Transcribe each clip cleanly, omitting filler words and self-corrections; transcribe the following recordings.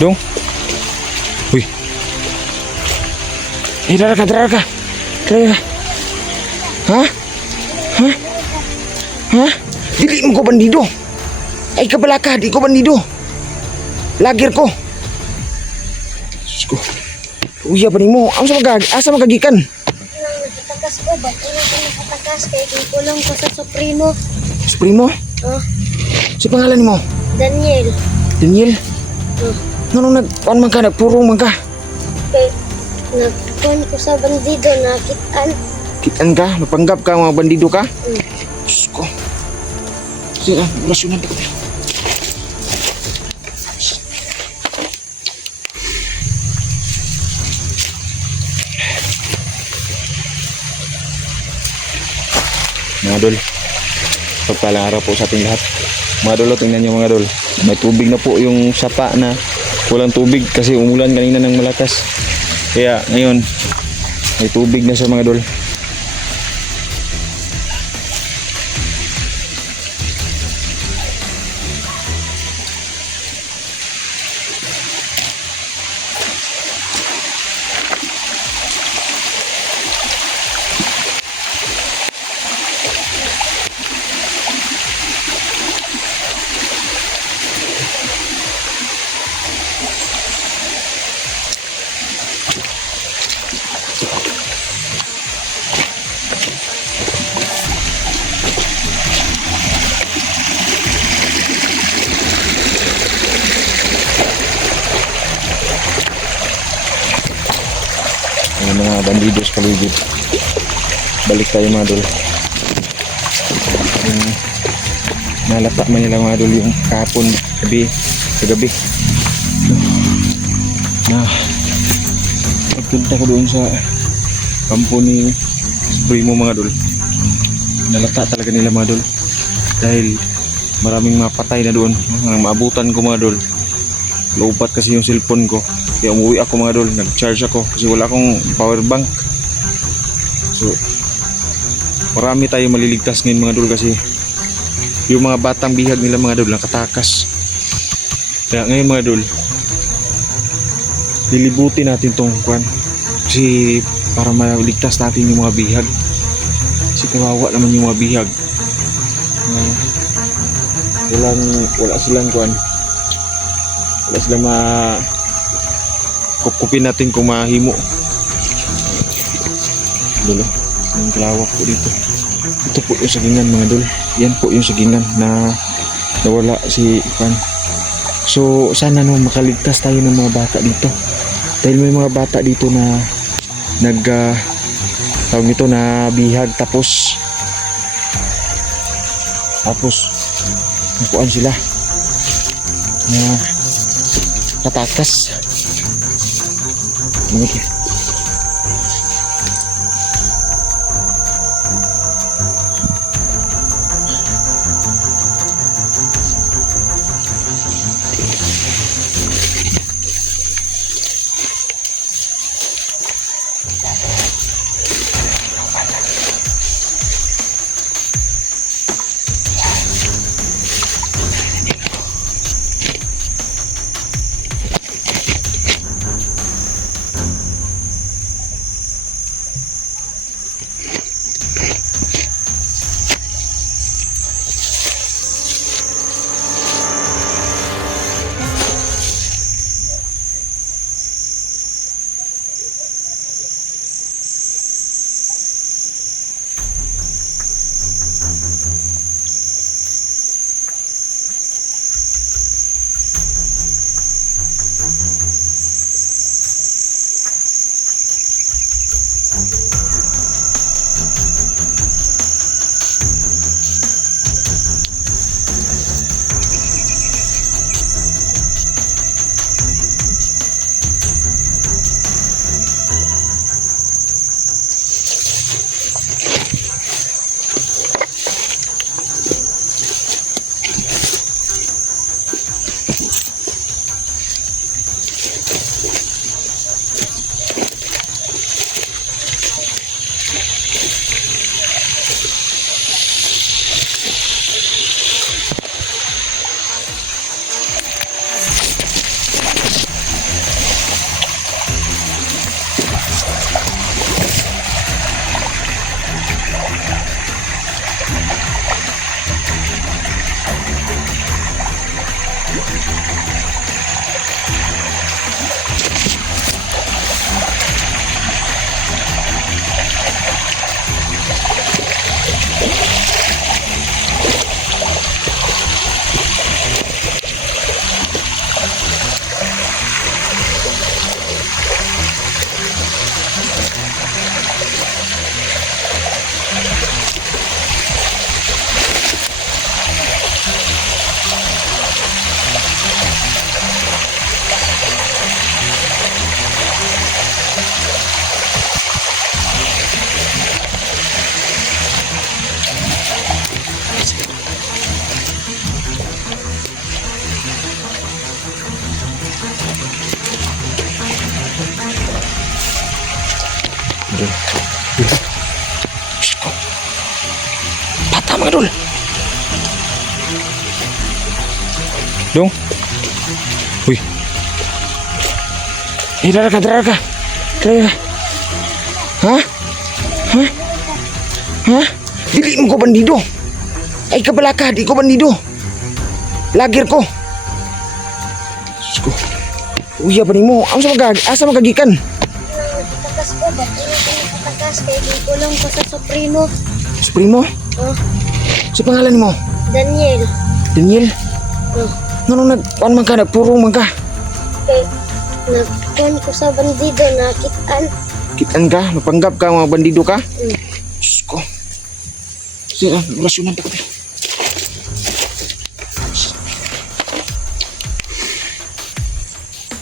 Dong. Uy. Dara ka. Dara ka. Ha? Dili mo ko bandido. Ay kabalaka, di ko bandido. Lagir ko. Sus ko. Uya ba nimo? Asa magagikan? Nakatakas ko, ba't nakatakas kay kulong ko sa Supremo. Supremo? Oh, Si pangalan nimo? Daniel. Daniel? Oh, Nung nagpurong man ka? kay nagkuhan ko sa bandido, nakitaan. Kitaan ka? Napanggap ka mga bandido ka? Mm. Sus ko. Sige, orasyonan ko. Mga dol, pagpalang araw po sa ating lahat. Mga dol, tingnan nyo mga dol, may tubig na po yung sapa na walang tubig kasi umulan kanina ng malakas. Kaya ngayon may tubig na sa mga dol. Yung mga bandidos paligid. Balik tayo mga dol. Yung nalapa man nila mga dol yung kahapon, kagabi. Pagpunta ko doon sa kampo ni Supremo mga dol, nalata talaga nila mga dol. Dahil maraming mapatay na doon. Maabutan ko mga dol. Lupat kasi yung cellphone ko. Kaya umuwi ako mga dol, nag-charge ako kasi wala akong power bank. So marami tayo maliligtas ngayon mga dol kasi yung mga batang bihag nila mga dol nakatakas. Kaya ngayon mga dol, lilibutin natin tong kwan kasi para maligtas natin yung mga bihag. Kasi kawawa naman yung mga bihag. Wala silang kwan, wala silang kukupin natin kung mahimo. Dulo, yung kalawak po dito. Ito po yung sagingan mga dol. Yan po yung sagingan na nawala si Ipan. So sana no makaligtas tayo ng mga bata dito. Dahil may mga bata dito na tawag nito na bihag tapos nakuan sila na katakas. Okay. Bata mga dol. Dong. Uy. Dara ka. Dara ka. Ha? Ha? Ha? Dili mo ko bandido. Ay kabalaka, di ko bandido. Lagir ko. Sko. Uya ba nimo? Asa magagikan? Takas ko, ba't ina ko nakatakas kay gikulong ko sa Supremo. Supremo? Oh, Si pangalan mo? Daniel. Daniel? Oh, Nung nagpuan man ka, nagpuro man ka. kay nagkuhan ko sa bandido, nakitaan. Kitaan ka, napanggap ka, mga bandido ka. Mm. Diyos ko. Sige, rasyonan pa ko.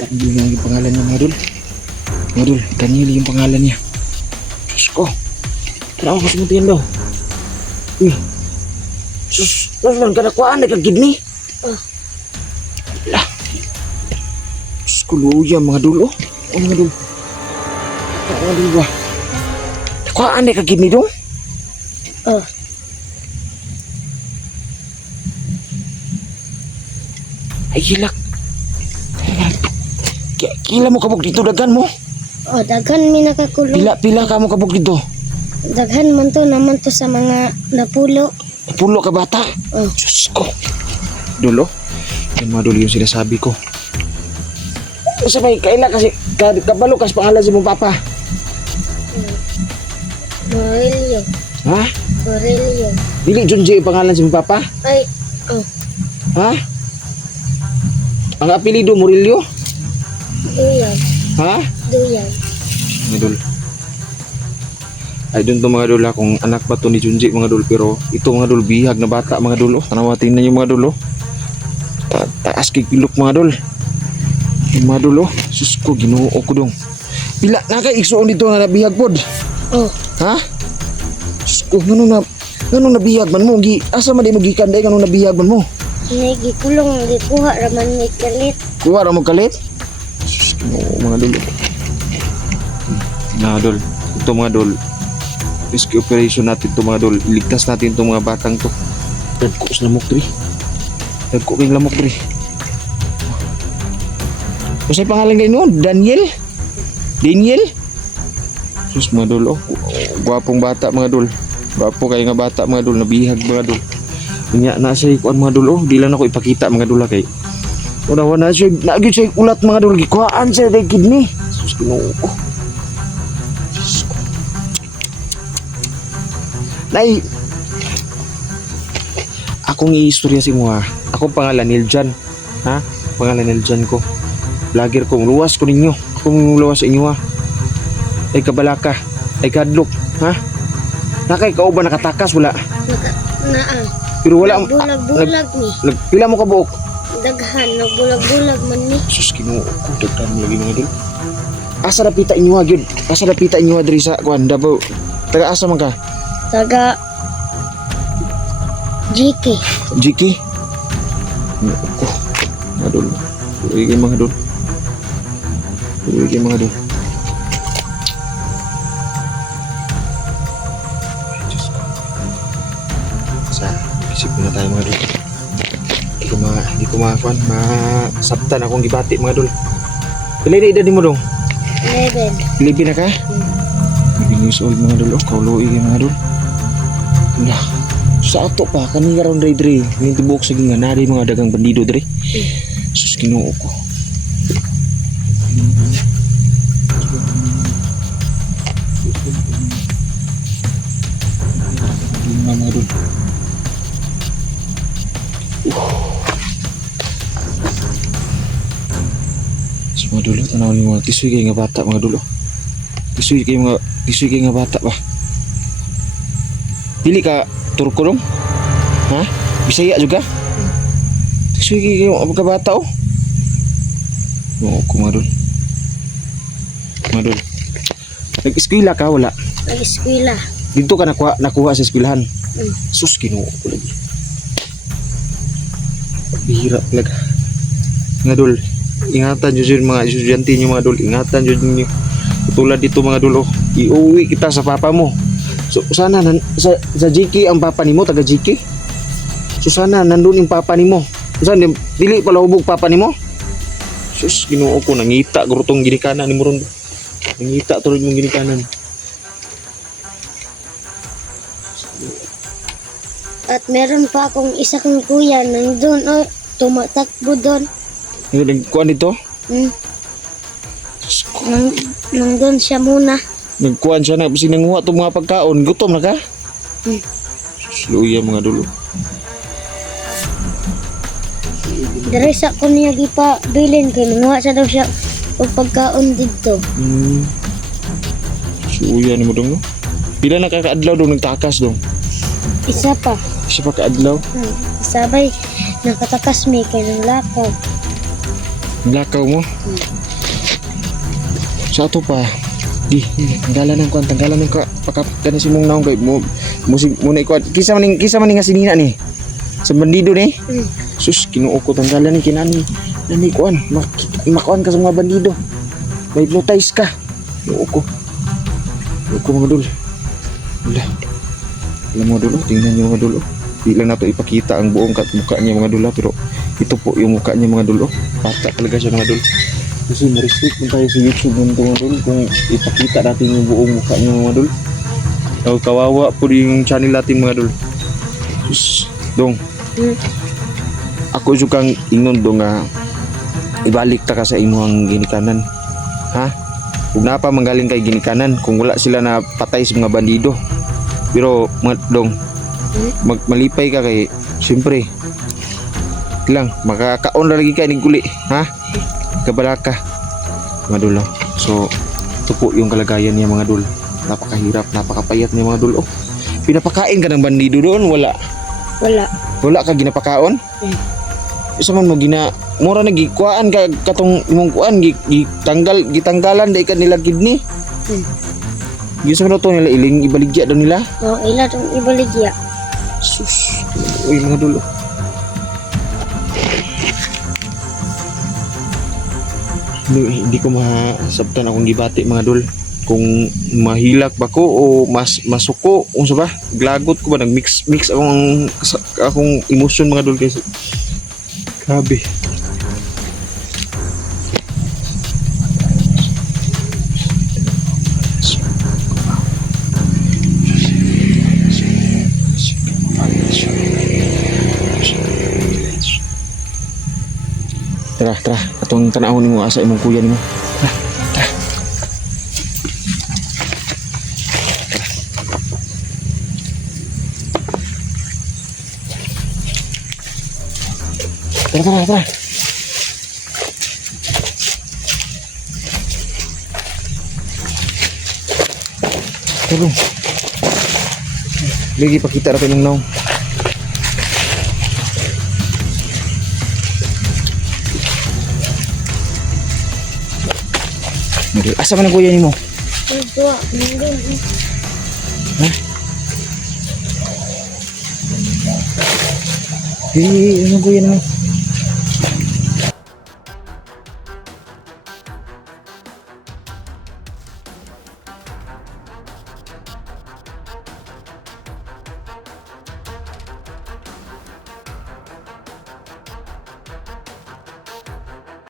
Daniel nga yung pangalan niya, mga dul. Mga dul, Daniel yung pangalan niya. Diyos ko. Tara ako kasimutihan daw. Uy. Sus, naman ka nakuhaan, nagkagidni. Oh, Lah. Diyos ko, luya, mga dul, oh. Oh, mga dul. Mga dul ba? Nakuhaan, nagkagidni dong. oh, Ay, hilak. Kila mo kabog dito, daghan mo. oh, daghan mi nakakulong. Pila ka mo kabog dito. Daghan man to naman to sa mga napulo. Pulo ka bata. Oh, Diyos ko. Dulo? Yan mga dulo yung sinasabi ko. Sabay, kaila kasi kabalo kas pangalan si mong papa. Morelio. Ha? Morelio. Dili Junji yung pangalan si mong papa? Ay, oh, Ha? Ang apelido Murillo? Duyan. Ha? Duyan. Mga dul. Ay dun to mga dul ha, kung anak ba to ni Junji mga dul, pero ito mga dul bihag na bata mga dul, oh. Tanawatin na yung mga dul, oh. Taas kay pilok mga dul. Yung mga dul, oh. Sus ko, ginoo ko dong. Pila na kay igsuon dito na nabihag pod. Oh, Ha? Sus ko, ganun nabihag man mo. Asa man di mo gikan day ganun nabihag man mo. gikulong, gikuha raman ni kalit. Kuha ra mo kalit. Sus, ginoo mga dul. Mga dul. Ito mga dul. Rescue operation natin to mga dul. Iligtas natin itong mga batang to. Dagko sa lamok diri. Dagko kay lamok diri. Kasi pangalan kayo no? Daniel? Daniel? Sus mga dul, oh. Gwapong bata mga dul. Gwapo kayo nga bata mga dul. Nabihag mga dul. Kanya na siya ikuan mga dul, oh. Di lang ako ipakita mga dul kay. Unawa na siya. Nagyod siya ulat mga dul. Gikuhaan siya day kidney. Sus ginoo ko. Sus ko. Nay, akong i-istorya si mo ha. Akong pangalan Niljan. Ha? Pangalan Niljan ko. Vlogger ko. Luwas ko ninyo. Akong luwas sa inyo ha. Ay kabalaka. Ay kadlok. Ha? Nakay kauban nakatakas wala. Naan. Pero wala. Bulag-bulag ni. Pila mo kabuok? Daghan, nagbulag-bulag man ni. Sus ginoo ko. Dagdan mo lagi mga dul. Asa napita inyo ha gyud? Asa napita inyo ha diri sa kuan Davao? Taga asa man ka? Taga Jiki. Jiki? Ako. Mga dul. Tuloy kayo mga dul. Tuloy kayo mga dul. Diyos ko. Sa isip na tayo mga dul. Hindi ko masabtan akong gibati mga dul. Pilay na edad mo dong? 11. Pilipin na ka? 11 years old mga dul. Oh, kauloy kayo mga dul. Wala. Sa ato pa, kanina ron dre. Yung tibok sa ginga, nari mga dagang bandido dre. Sus, Ginoo ko. Mga dul. Mga dulo, tanaw ni mga tisoy kayo nga bata mga dulo. Tisoy kayo nga bata ba? Dili ka Turko dong? Ha? Bisaya juga? Tisoy kayo mga bata oh. Oo ko mga dul. Mga dul. Nag-eskwela ka wala? Nag-eskwela. Dito ka nakuha sa eskwelahan? Sus, Ginoo ko lagi. Bihira talaga. Mga dul, ingatan nyo dyan mga estudyante nyo mga dul. Ingatan nyo tulad dito mga dul. Oh, iuwi kita sa papa mo. So sana sa JK ang papa nimo, taga JK. So sana nandun yung papa nimo. Sana dili pala hubog papa nimo. Sus, Ginoo ko, nangita gurutong ginikanan ni Muron. Nangita tulad mong ginikanan. At meron pa akong isa kong kuya nandun oh, tumatakbo doon. Nagkuhan dito? Nandun siya muna. Nagkuhan siya na, sinanguha itong mga pagkaon. Gutom na ka? Luya mga dulo. Dari sa ko niya gipabilin kay manguha siya daw siya og pagkaon dito. Luya ni mo dong no? Pila na kakaadlaw dong nagtakas dong? Isa pa. Isa pa kaadlaw? Sabay nakatakas mi kay ng lakaw. Lakaw mo? Sa ato pa, di, tanggalan ng kuan, tanggalan ng pakapagka na si mong naong kay mo na ikuan. Kisa maning nga sinina ni. Sa bandido ni. Sus, Ginoo ko tanggalan ni kinani. Nani kuan, makuan ka sa mga bandido. May hypnotize ka. Ginoo ko. Ginoo ko mga dul. Wala. Alam mga dul, tingnan niyo mga dul. Di lang nato ipakita ang buong mukha niya mga dul, pero ito po yung mukha niya mga dul. Bata talaga siya mga dul. Kasi ma-restrict mo tayo sa YouTube mga dul kung ipakita natin yung buong mukha niya mga dul. O kawawa po yung channel natin mga dul. Sus, dong. Ako sukang ingon dong nga ibalik ta ka sa imuhang ginikanan. Ha? Kung na pa manggaling kay ginikanan kung wala sila na patay sa mga bandido. Pero mga dong malipay ka kay siyempre lang makakaon na lagi ka ning kuli, ha? Kabala ka mga dul. So ito po yung kalagayan niya mga dul. Napakahirap, napakapayat niya mga dul. Oh, pinapakain ka ng bandido doon? Wala ka ginapakaon? Isa man mo mura na gikuan ka katong imong kuan gitanggalan dai ka nila kidney. Gisa man to nila iling ibaligya daw nila. Oh, ila tong ibaligya. Sus, uy mga dulo. Hindi ko masabtan akong gibati mga dul. Kung mahilak ba ko o masuko, unsa ba? Glagot ko ba nagmix akong emotion mga dul kasi grabe. Tara, atong tanahon nimo asa imong kuya nimo. Tara. Tulong. Lagi pakita natin ng naong. Asa man ang kuya nimo? Ito, nandun. Ha? Ano kuya nimo?